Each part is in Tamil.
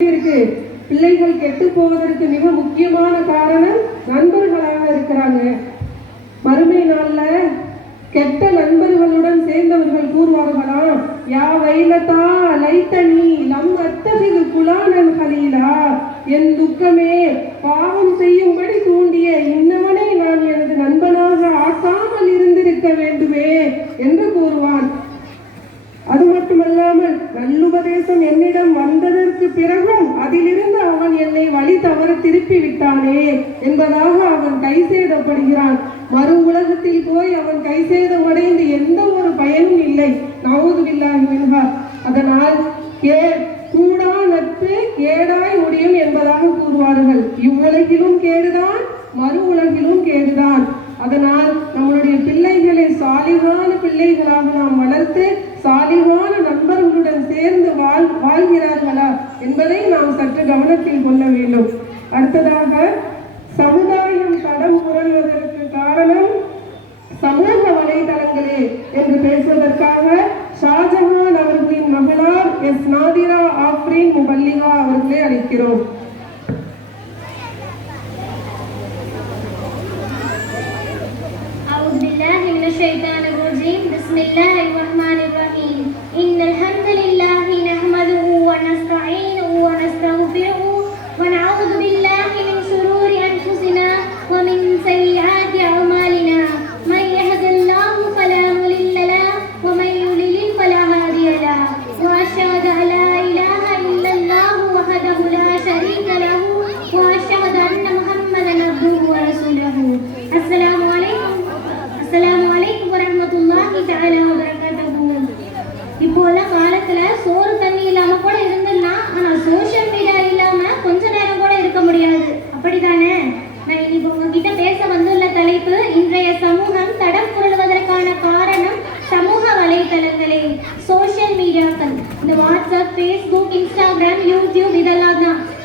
இருக்கு. பிள்ளைகள் கெட்டு போவதற்கு மிக முக்கியமான காரணம் நண்பர்களாக இருக்கிறாங்க. மறுமை நாள்ல கெட்ட நண்பர்களுடன் சேர்ந்தவர்கள் கூறுவார்களாம், யா வைலதா லைத்தனி லம் அத்தஹிது குலானன் கலீலா, என் துக்கமே, பாவம் செய்யும்படி தூண்டிய இன்னவனை நான் எனது நண்பனாக ஆக்காமல் இருந்திருக்க வேண்டுமே என்று கூறுவான். அது மட்டுமல்லாமல் நல்லுபதேசம் என்னிடம் வந்ததற்கு பிறகும் அதிலிருந்து அவன் என்னை வழி தவற திருப்பி விட்டானே என்பதாக அவன் கைசேதப்படுகிறான். மறு உலகத்தில் போய் அவன் கைசேதமடைந்து எந்த ஒரு பயனும் இல்லை. நஊது பில்லாஹி மின்ஹா. அதனால் கூடா நட்பு கேடாய் முடியும் என்பதாக கூறுவார்கள். இவ்வுலகிலும் கேடுதான், மறு உலகிலும் கேடுதான். அதனால் நம்மளுடைய பிள்ளைகளை சாலிகான பிள்ளைகளாக நாம் வளர்த்து சாலிகான நண்பர்களுடன் சேர்ந்து வாழ்கிறார்களா என்பதை நாம் சற்று கவனத்தில் கொள்ள வேண்டும். அடுத்ததாக, சமுதாயம் தடம் புரள்வதற்கு காரணம் சமூக வலைதளங்களே என்று பேசுவதற்காக ஷாஜஹான் அவர்களின் மகளார் எஸ் நாதிரா ஆஃப்ரீன் முபல்லிகா அவர்களை அழைக்கிறோம். إن الحمد لله نحمده ونستعينه ونستغفره ونعوذ بالله من شرور أنفسنا ومن سيئات أعمالنا. من يهد الله فلا مضل له ومن يضلل فلا هادي له. وأشهد أن لا إله إلا الله وحده لا شريك له وأشهد أن محمدا عبده ورسوله. السلام عليكم ورحمة الله تعالى وبركاته. இப்போ உள்ள காலத்துல சோறு தண்ணி இல்லாம கூட இருந்துடலாம், ஆனா சோசியல் மீடியா இல்லாம கொஞ்ச நேரம் கூட இருக்க முடியாது. அப்படித்தானே? நான் இன்னைக்கு உங்ககிட்ட பேச வந்துள்ள தலைப்பு, இன்றைய சமூகம் தடம் புரளுவதற்கான காரணம் சமூக வலைத்தளங்களே, சோசியல் மீடியாக்கள். இந்த வாட்ஸ்அப், ஃபேஸ்புக், இன்ஸ்டாகிராம், யூடியூப்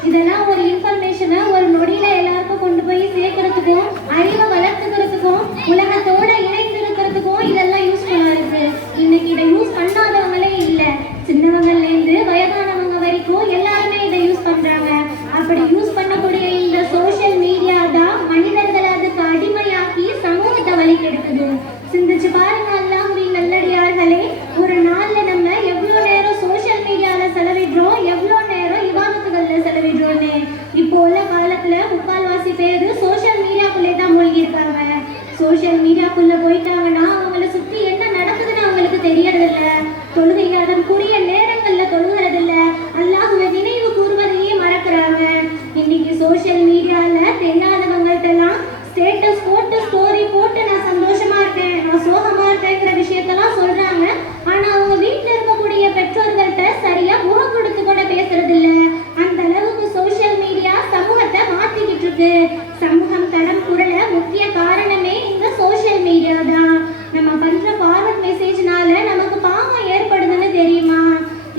இதெல்லாம் ஒரு இன்ஃபர்மேஷனை ஒரு நொடியில எல்லாருக்கும் கொண்டு போய் சேர்க்கறதுக்கும், அறிவை வளர்த்துக்கிறதுக்கும், உலகத்தோட இணைந்திருக்கிறதுக்கும் இதெல்லாம் யூஸ்ஃபுல்லா இருக்கு. இன்னைக்கு இதை யூஸ் பண்ணாதவங்களே இல்லை. சின்னவங்கள்ல இருந்து வயதானவங்க வரைக்கும் எல்லாருமே இதை யூஸ் பண்றாங்க. அப்படி யூஸ் பண்ணக்கூடிய இந்த சோசியல் மீடியா தான் மனிதர்களை அதுக்கு அடிமையாக்கி சமூகத்தை வழி கெடுக்குது. சிந்திச்சு பாருங்க அல்லாஹ்வின் நல்லடியார்களே, ஒரு நாள்ல நம்ம எவ்வளவு நேரம் சோசியல் மீடியால செலவிடுறோம், எவ்வளவு நேரம் இபாதத்துகள்ல செலவிடுறோம்னு. இப்போ உள்ள காலத்துல முக்கால்வாசி பேரு சோசியல் மீடியாக்குள்ளே தான் மூழ்கி இருக்காங்க. சோசியல் மீடியாக்குள்ள போயிட்டாங்கன்னா அவங்கள சுத்தி என்ன நடக்குதுன்னு அவங்களுக்கு தெரியறதில்ல. தொழுகைகள் அதற்குரிய நேரங்கள்ல தொழுகிறதில்ல. அல்லாஹ்வை நினைவு கூறுவதையே மறக்கிறாங்க. இன்னைக்கு சோசியல் மீடியால தெரியாதவங்கள்ட்ட எல்லாம் ஸ்டேட்டஸ் போட்டு, ஸ்டோரி போட்டு, நான் சந்தோஷமா இருக்கேன், நான் சோகமா இருக்கேங்கிற விஷயத்தெல்லாம் சொல்றாங்க. ஆனா அவங்க வீட்டுல இருக்கக்கூடிய பெற்றோர்கள்ட்ட சரியா முகம் கொடுத்து கூட பேசுறது இல்ல. அந்த அளவுக்கு சோசியல் மீடியா சமூகத்தை மாத்திக்கிட்டு இருக்கு. சமூகம் தடம் புரள முக்கிய காரணமே இந்த சோசியல் மீடியா தான். நம்ம பண்ற ஃபார்வர்ட் மெசேஜ்னால நமக்கு பாவம் ஏற்படுதுன்னு தெரியுமா?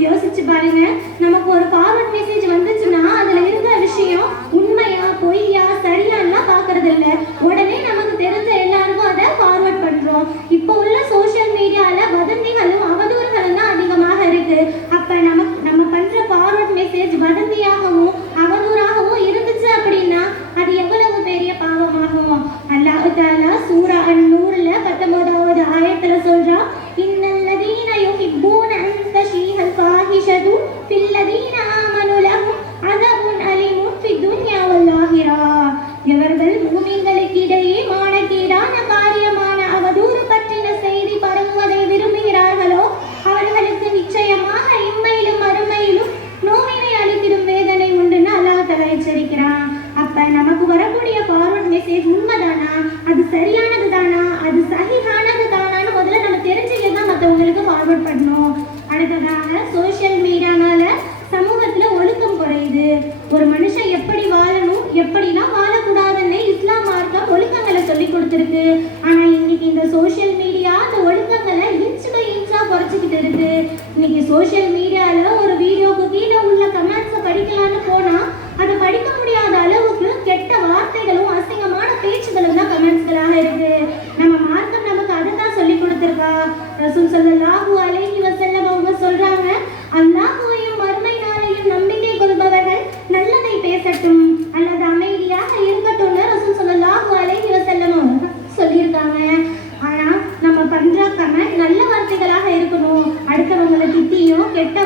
யோசிச்சு பாருங்க. நமக்கு ஒரு ஃபார்வர்ட் மெசேஜ் வந்துச்சுன்னா அதுல இருக்கிற விஷயம் உண்மையா பொய்யா சரியான்லாம் பாக்குறது இல்ல. உடனே நமக்கு தெரிஞ்ச எல்லாருக்கும் அதை ஃபார்வர்ட் பண்றோம். இப்போ உள்ள சோசியல் மீடியால வதந்திகளும் அவதூறுகளும் தான் அதிகமாக இருக்கு. அப்ப நம்ம பண்ற ஃபார்வர்ட் மெசேஜ் வதந்தியாகவும் அவதூறாகவும் இருந்துச்சு அப்படின்னா அது எவ்வளவு பெரிய பாவமாகும். அல்லாஹ் தஆலா சூரா அன்-நூர்ல 19வது ஆயத்துல சொல்றா, இன்னல்லதீன யுஹிப்பூன அன் தஷீஹல் ஃபாஹிஷது ஃபில்லதீன ஆமனு லஹும் அஸபுன் அலீமுன் ஃபித் துன்யா வல் ஆஹிரா. இவர்கள் மூமின்களுக்கு இடையே மானக்கேடான காரியமான அவதூறு பற்றின செய்தி பரவுவதை விரும்புகிறார்களோ அவர்களுக்கு நிச்சயமாக இம்மையிலும் மறுமையிலும் நோவினை அளித்திடும் வேதனை உண்டுன்னு அல்லாஹ் தஆலா எச்சரிக்கிறான். அப்ப நமக்கு வரக்கூடிய ஃபார்வர்ட் மெசேஜ் உண்மைதானா, அது சரியானது தானா, அது சஹீஹானது தானான்னு முதல்ல நம்ம தெரிஞ்சுக்கிட்டு தான் மற்றவங்களுக்கு ஃபார்வர்ட் பண்ணணும். அடுத்ததாக, சோசியல் மீடியானால சமூகத்துல ஒழுக்கம் குறையுது. ஒரு மனுஷன் எப்படி வாழணும், எப்படிலாம் வாழக்கூடாதுன்னு இஸ்லாம் மார்க்கம் ஒழுக்கங்களை சொல்லி கொடுத்துருக்கு. ஆனா இன்னைக்கு இந்த சோசியல் மீடியா அந்த ஒழுக்கங்களை இன்ச் பை இன்ச்சா குறைச்சிக்கிட்டு இருக்கு. இன்னைக்கு சோசியல் மீடியால ஒரு வீடியோக்கு கீழே உள்ள கமெண்ட்ஸை படிக்கலான்னு போனா அதை படிக்க முடியாத அளவுக்கு கெட்ட வார்த்தைகளும் அசிங்கமான பேச்சுகளும் தான் கமெண்ட்ஸ்களாக இருக்கு. நம்ம மார்க்கம் நமக்கு அதை தான் சொல்லி கொடுத்துருக்கா. ரசூல் ஸல்லல்லாஹு அலைஹி வஸல்லம் அவங்க சொல்றாங்க, அல்லாஹ்வையும் மறுமை நாளையும் நம்பிக்கை கொள்பவர்கள் கெட்ட